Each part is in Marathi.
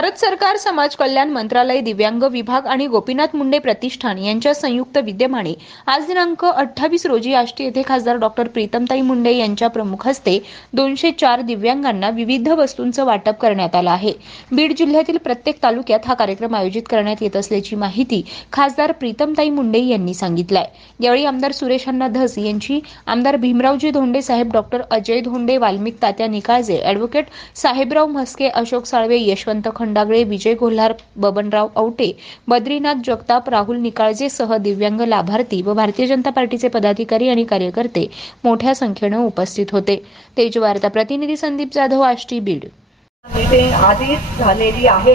भारत सरकार समाज कल्याण मंत्रालय दिव्यांग विभाग आणि गोपीनाथ मुंडे प्रतिष्ठान यांच्या संयुक्त विद्यमाने आज दिनांक 28 रोजी आष्टी येथे खासदार डॉक्टर प्रीतमताई मुंडे यांच्या प्रमुख हस्ते 204 दिव्यांगांना विविध वस्तूंचं वाटप करण्यात आलं आहे। बीड जिल्ह्यातील प्रत्येक तालुक्यात हा कार्यक्रम आयोजित करण्यात येत असल्याची माहिती खासदार प्रीतमताई मुंडे यांनी सांगितलं आहे। यावेळी आमदार सुरेश अण्णा धस यांची आमदार भीमरावजी धोंडे साहेब, डॉक्टर अजय धोंडे, वाल्मिक तात्या निकाळजे, ॲडव्होकेट साहेबराव म्हस्के, अशोक साळवे, यशवंत खंडागळे, विजय गोल्हार, बबनराव औटे, बद्रीनाथ जगताप, राहुल निकाळजे सह दिव्यांग लाभार्थी व भारतीय जनता पार्टीचे पदाधिकारी आणि कार्यकर्ते मोठ्या संख्येने उपस्थित होते। तेजवार्ता प्रतिनिधी संदीप जाधव, आष्टी, बीड। मीटिंग आधीच झालेली आहे,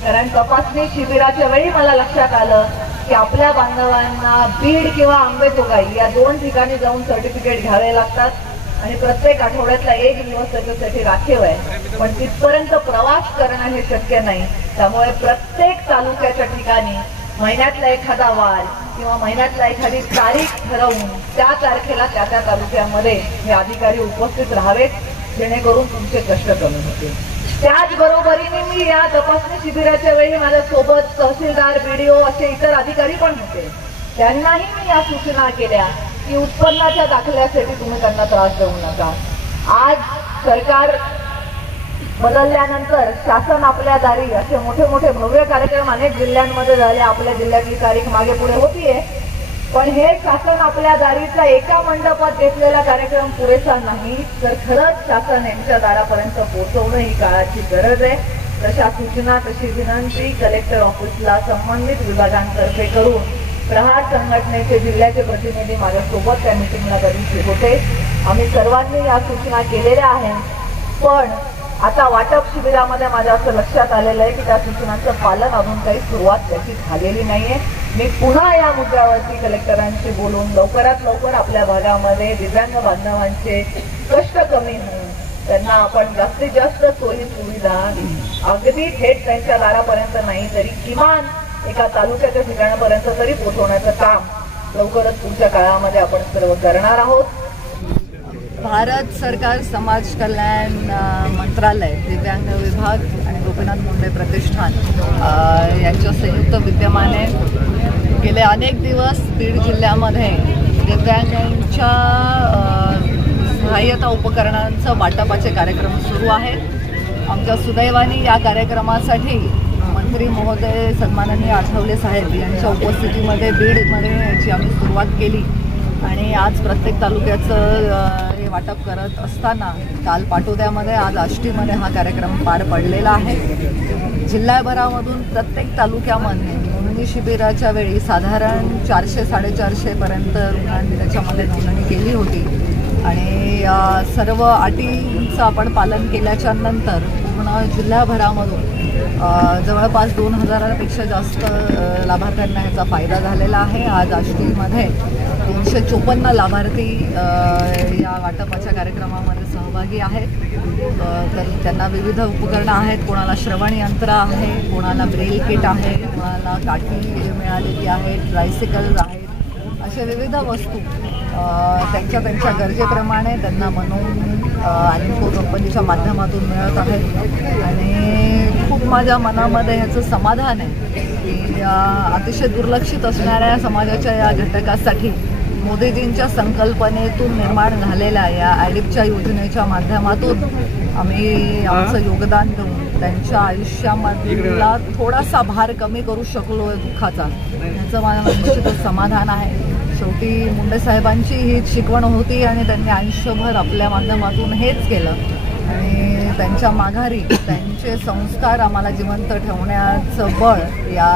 कारण तपासणी शिबिराच्या वेळी मला लक्षात आलं की आपल्या बांधवांना बीड किंवा अंबेजोगाई या दोन ठिकाणी जाऊन सर्टिफिकेट घ्यावे लागतात आणि प्रत्येक आठवड्यातला एक दिवस त्याच्यासाठी राखीव आहे, पण तिथपर्यंत प्रवास करणं हे शक्य नाही। त्यामुळे प्रत्येक तालुक्याच्या ठिकाणी महिन्यातला एखादा वार किंवा महिन्यातला एखादी तारीख ठरवून त्या तारखेला त्या तालुक्यामध्ये हे अधिकारी उपस्थित राहावेत, जेणेकरून तुमचे कष्ट कमी होतील। त्याचबरोबरीने मी या तपासणी शिबिराच्या वेळी माझ्या सोबत तहसीलदार, बीडीओ असे इतर अधिकारी पण होते। त्यांनाही मी या सूचना केल्या की उत्पन्नाच्या दाखल्यासाठी तुम्ही त्यांना त्रास देऊ नका। आज सरकार बदलल्यानंतर शासन आपल्या दारी असे मोठे मोठे भव्य कार्यक्रम अनेक जिल्ह्यांमध्ये झाले। आपल्या जिल्ह्यातली तारीख मागे पुढे होतीये, पण हे शासन आपल्या दारीचा एका मंडपात घेतलेला कार्यक्रम पुरेसा नाही, तर खरंच शासन यांच्या दारापर्यंत पोहोचवणं ही काळाची गरज आहे। तशा सूचना, तशी विनंती कलेक्टर ऑफिसला संबंधित विभागांतर्फे करून प्रहार संघटनेचे जिल्ह्याचे प्रतिनिधी माझ्यासोबत त्या मीटिंगला कधी होते। आम्ही सर्वांनी या सूचना केलेल्या आहेत, पण आता वाटप शिबिरामध्ये माझ्या असं लक्षात आलेलं आहे की त्या सूचनांचं पालन अजून काही सुरुवात त्याची झालेली नाहीये। मी पुन्हा या मुद्द्यावरती कलेक्टरांशी बोलून लवकरात लवकर आपल्या भागामध्ये दिव्यांग बांधवांचे कष्ट कमी होऊन त्यांना आपण जास्तीत जास्त सोयी सुविधा अगदी थेट त्यांच्या दारापर्यंत नाही तरी किमान एका तालुक्याच्या ठिकाणापर्यंत तरी पोहोचवण्याचं काम लवकरच पुढच्या काळामध्ये आपण सर्व करणार आहोत। भारत सरकार समाज कल्याण मंत्रालय, दिव्यांग विभाग आणि गोपीनाथ मुंडे प्रतिष्ठान यांच्या संयुक्त विद्यमाने गेले अनेक दिवस बीड जिल्ह्यामध्ये दिव्यांगांच्या सहाय्यता उपकरणांचं वाटपाचे कार्यक्रम सुरू आहेत। आमच्या सुदैवाने या कार्यक्रमासाठी मंत्री महोदय सन्माननीय आठवले साहेब यांच्या उपस्थितीमध्ये बीडमध्ये याची आम्ही सुरुवात केली आणि आज प्रत्येक तालुक्याचं हे वाटप करत असताना काल पाटोद्यामध्ये, आज आष्टीमध्ये हा कार्यक्रम पार पडलेला आहे। जिल्हाभरामधून प्रत्येक तालुक्यामध्ये नोंदणी शिबिराच्या वेळी साधारण 400-450 पर्यंत रुग्णांनी त्याच्यामध्ये नोंदणी केली होती आणि सर्व अटींचं आपण पालन केल्याच्या नंतर पूर्ण जिल्हाभरामधून जवळपास 2000पेक्षा जास्त लाभार्थ्यांना ह्याचा फायदा झालेला आहे। आज आष्टीमध्ये 254 लाभार्थी या वाटपाच्या कार्यक्रमामध्ये सहभागी आहेत। तर त्यांना विविध उपकरणं आहेत, कोणाला श्रवण यंत्र आहे, कोणाला ब्रेल किट आहे, कोणाला काठी मिळालेली आहे, ट्रायसिकल आहेत, अशा विविध वस्तू त्यांच्या गरजेप्रमाणे त्यांना म्हणून आणि कंपनीच्या माध्यमातून मिळत आहेत आणि खूप माझ्या मनामध्ये ह्याचं समाधान आहे की अतिशय दुर्लक्षित असणाऱ्या समाजाच्या या घटकासाठी मोदीजींच्या संकल्पनेतून निर्माण झालेल्या या ॲडिपच्या योजनेच्या माध्यमातून आम्ही आमचं योगदान देऊन त्यांच्या आयुष्यामधला थोडासा भार कमी करू शकलो आहे दुःखाचा, ह्याचं मला निश्चितच समाधान आहे। शेवटी मुंडे साहेबांची हीच शिकवण होती आणि त्यांनी आयुष्यभर आपल्या माध्यमातून हेच केलं आणि त्यांच्या माघारी त्यांचे संस्कार आम्हाला जिवंत ठेवण्याचं बळ या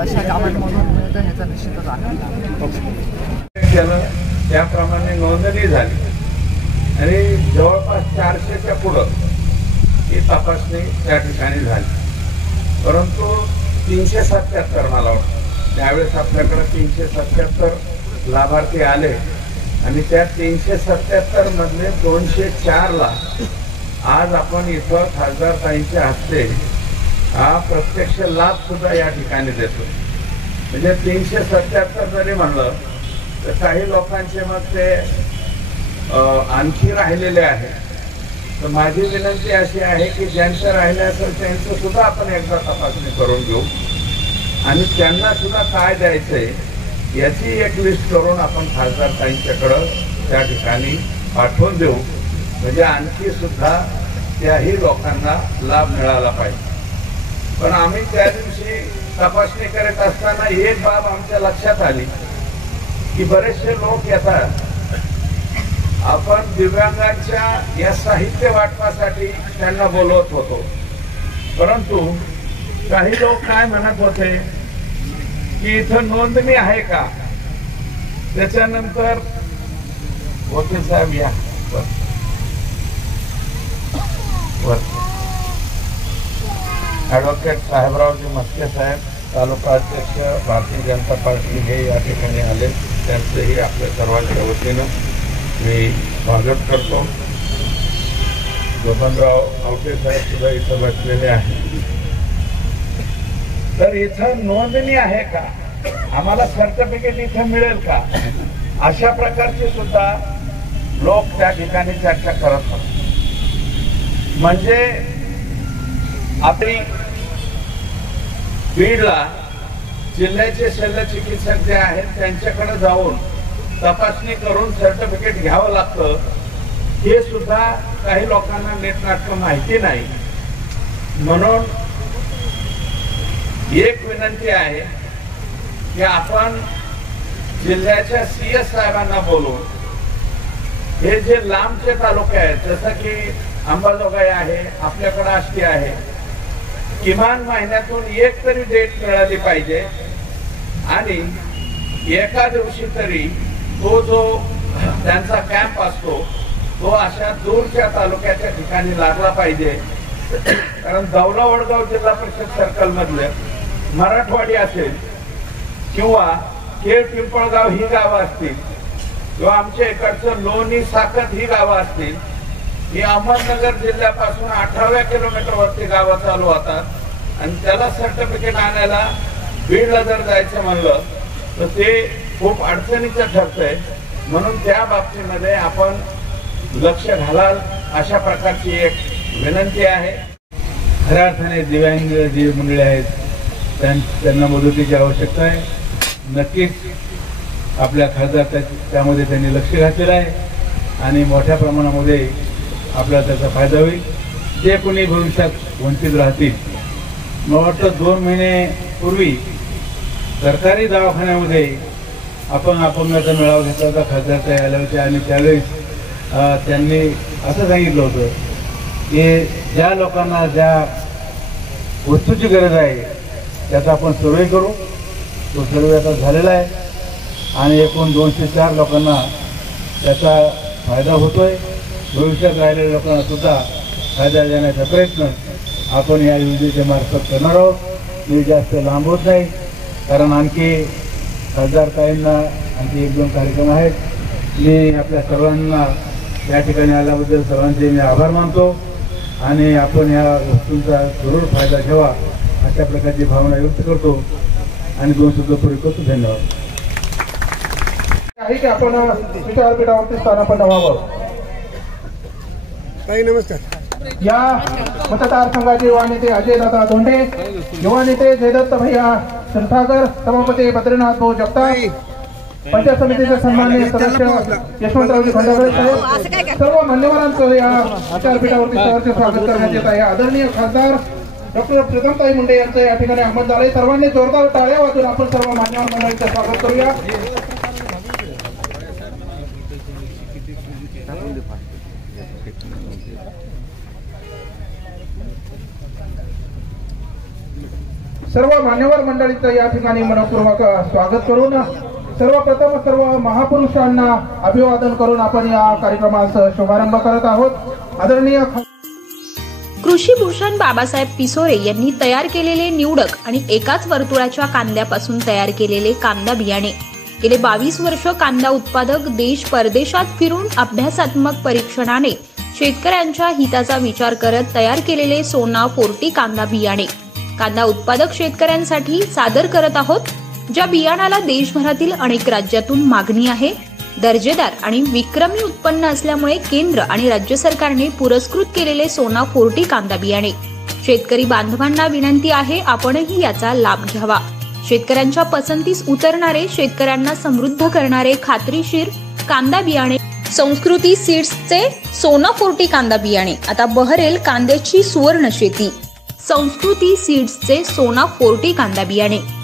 अशा कामांमधून मिळतं, ह्याचा निश्चितच आनंद त्याप्रमाणे नोंदणी झाली आणि जवळपास 400च्या पुढं ही तपासणी त्या ठिकाणी झाली, परंतु 377 मला वाटतं त्यावेळेस आपल्याकडे 377 लाभार्थी आले आणि त्या 377 मधले 204ला आज आपण इथं खासदारताईंच्या हस्ते हा प्रत्यक्ष लाभ सुद्धा या ठिकाणी देतो। म्हणजे 377 जरी म्हणलं तर काही लोकांचे मग ते आणखी राहिलेले आहेत, तर माझी विनंती अशी आहे की ज्यांचं राहिलं असेल त्यांचं सुद्धा आपण एकदा तपासणी करून घेऊ आणि त्यांना सुद्धा काय द्यायचंय याची एक लिस्ट करून आपण खासदार ताईंच्याकडं त्या ठिकाणी पाठवून देऊ, म्हणजे आणखी सुद्धा त्याही लोकांना लाभ मिळाला पाहिजे। पण आम्ही त्या दिवशी तपासणी करत असताना एक बाब आमच्या लक्षात आली की बरेचसे लोक येतात, आपण दिव्यांगांच्या या साहित्य वाटपासाठी त्यांना बोलवत होतो, परंतु काही लोक काय म्हणत होते की इथं नोंदणी आहे का। त्याच्यानंतर वकील साहेब या ऍडव्होकेट साहेबरावजी मस्के साहेब तालुका अध्यक्ष भारतीय जनता पार्टी हे या ठिकाणी आले, त्यांचंही आपल्या सर्वांच्या वतीनं मी स्वागत करतो। गोपनराव आवटे साहेब सुद्धा इथं बसलेले आहेत। तर इथं नोंदणी आहे का, आम्हाला सर्टिफिकेट इथं मिळेल का, अशा प्रकारचे सुद्धा लोक त्या ठिकाणी चर्चा करत होते। म्हणजे आपली बीडला जिल्ह्याचे शल्य चिकित्सक जे आहेत त्यांच्याकडे जाऊन तपासणी करून सर्टिफिकेट घ्यावं लागतं, हे सुद्धा काही लोकांना नीटनाटकं माहिती नाही। म्हणून एक विनंती आहे की आपण जिल्ह्याच्या CS साहेबांना बोलून हे जे लांबचे तालुके आहेत, जसं की अंबाजोगाई आहे, आपल्याकडे आष्टी आहे, किमान महिन्यातून एक तरी डेट मिळाली पाहिजे आणि एका दिवशी तरी तो जो त्यांचा कॅम्प असतो तो अशा दूरच्या तालुक्याच्या ठिकाणी लागला पाहिजे। कारण दौला वडगाव जिल्हा परिषद सर्कल मधले मराठवाडी असेल किंवा खेड पिंपळगाव ही गावं असतील किंवा आमच्या इकडचं लोणी साकत ही गावं असतील, ही अहमदनगर जिल्ह्यापासून 18व्या किलोमीटरवरती गावं चालू होतात आणि त्याला सर्टिफिकेट आणायला बीडला जर जायचं म्हणलं तर ते खूप अडचणीचं ठरतंय। म्हणून त्या बाबतीमध्ये आपण लक्ष घालाल अशा प्रकारची एक विनंती आहे। खऱ्या अर्थाने दिव्यांग जी मंडळी आहेत त्यांना मदतीची आवश्यकता आहे। नक्कीच आपल्या खासदार त्यामध्ये त्यांनी लक्ष घातलेलं आहे आणि मोठ्या प्रमाणामध्ये आपल्याला त्याचा फायदा होईल। जे कोणी भविष्यात वंचित राहतील, मला वाटतं 2 महिन्यापूर्वी सरकारी दवाखान्यामध्ये आपण अपंगाचा मेळावा घेतला होता, खासदार ताई आल्या होत्या आणि त्यावेळेस त्यांनी असं सांगितलं होतं की ज्या लोकांना ज्या वस्तूची गरज आहे त्याचा आपण सर्वे करू। तो सर्वे आता झालेला आहे आणि एकूण 204 लोकांना त्याचा फायदा होतोय। भविष्यात राहिलेल्या लोकांना सुद्धा फायदा देण्याचा प्रयत्न आपण या योजनेच्या मार्फत करणार आहोत। मी जास्त लांब होत नाही कारण आणखी खासदार ताईंना आणखी 1-2 कार्यक्रम आहेत। मी आपल्या सर्वांना या ठिकाणी आल्याबद्दल सर्वांचे मी आभार मानतो आणि आपण या वस्तूंचा जरूर फायदा घ्यावा अशा प्रकारची भावना व्यक्त करतो आणि 2 शब्द पुरे करतो। धन्यवाद। आहे की आपण विचारपीठावरती स्थानापन्न व्हावं। ताई नमस्कार। या मतदारसंघाचे युवा नेते अजयदादा धोंडे, युवा नेते जयदत्त भैया क्षीरसागर, सभापती बद्रीनाथ भाऊ जगताप, पंचायत समितीचे सन्माननीय सदस्य यशवंतरावजी खंडागळे साहेब, सर्व मान्यवरांचं या विचारपीठावरती सहर्ष स्वागत करण्यात येत आहे। आदरणीय खासदार डॉक्टर प्रीतमताई मुंडे यांचं या ठिकाणी आगमन झालंय। सर्वांनी जोरदार टाळ्या वाजून आपण सर्व मान्यवर मंडळींचं स्वागत करूया। सर्व मान्यवर मंडळींचं या ठिकाणी मनपूर्वक स्वागत करून सर्वप्रथम सर्व महापुरुषांना अभिवादन करून आपण या कार्यक्रमाचा शुभारंभ करत आहोत। आदरणीय कृषी भूषण बाबासाहेब पिसोरे यांनी तयार केलेले निवडक आणि एकाच वर्तुळाच्या कांद्यापासून तयार केलेले कांदा बियाणे गेले 22 वर्ष कांदा उत्पादक देश परदेशात फिरून अभ्यासात्मक परीक्षणाने शेतकऱ्यांच्या हिताचा विचार करत तयार केलेले सोना 40 कांदा बियाणे कांदा उत्पादक शेतकऱ्यांसाठी सादर करत आहोत। ज्या बियाणाला देशभरातील अनेक राज्यातून मागणी आहे दर्जेदार आणि विक्रमी उत्पन्न असल्यामुळे केंद्र आणि राज्य सरकारने पुरस्कृत केलेले सोना 40 कांदा बियाणे. शेतकरी बांधवांना विनंती आहे, आपणही याचा लाभ घ्यावा. शेतकऱ्यांच्या पसंतीस उतरणारे, शेतकऱ्यांना समृद्ध करणारे खात्रीशीर कांदा बियाणे संस्कृती सीड्सचे सोना 40 कांदा बियाणे. आता बहरेल कांद्याची सुवर्ण शेती. संस्कृती सीड्सचे सोना 40 कांदा बियाणे.